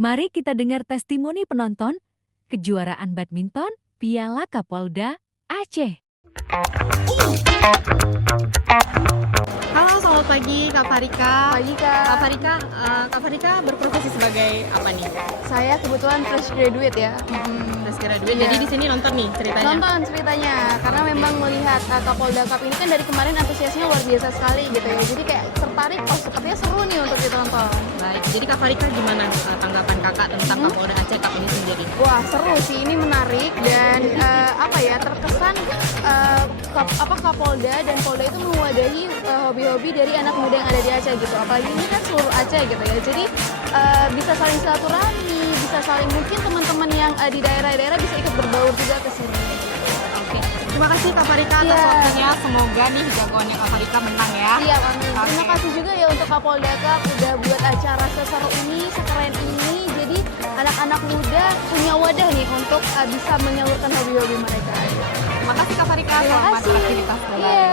Mari kita dengar testimoni penonton kejuaraan badminton Piala Kapolda Aceh. Halo, selamat pagi Kak Farika. Pagi Kak. Kak Farika berprofesi sebagai apa nih? Saya kebetulan fresh graduate ya. Fresh graduate. Iya. Jadi di sini nonton nih ceritanya. Nonton ceritanya, karena memang melihat Kapolda Cup ini kan dari kemarin antusiasnya luar biasa sekali gitu ya. Jadi kayak tertarik, oh sepertinya seru nih untuk ditonton. Baik. Jadi Kak Farika gimana tanggapan Kakak tentang Kapolda Aceh Cup ini sendiri? Wah seru sih, ini menarik dan terkesan Kapolda dan Polda itu mewadahi hobi-hobi dari anak muda yang ada di Aceh gitu. Apalagi ini kan seluruh Aceh gitu ya. Jadi bisa saling silaturahmi, bisa saling mungkin teman-teman yang di daerah-daerah bisa ikut berbaur juga ke sini. Oke. Terima kasih Kak Farika atas Iya. waktunya. Semoga nih jagoannya Kak Farika menang ya. Iya, amin. Oke. Terima kasih juga ya untuk Kapolda Cup udah buat acara seseru ini, sekeren ini. Jadi anak-anak muda punya wadah nih untuk bisa menyalurkan hobi-hobi mereka. Terima kasih Kak Farika. Terima Selamat kasih. beraktivitas kembali. Iya.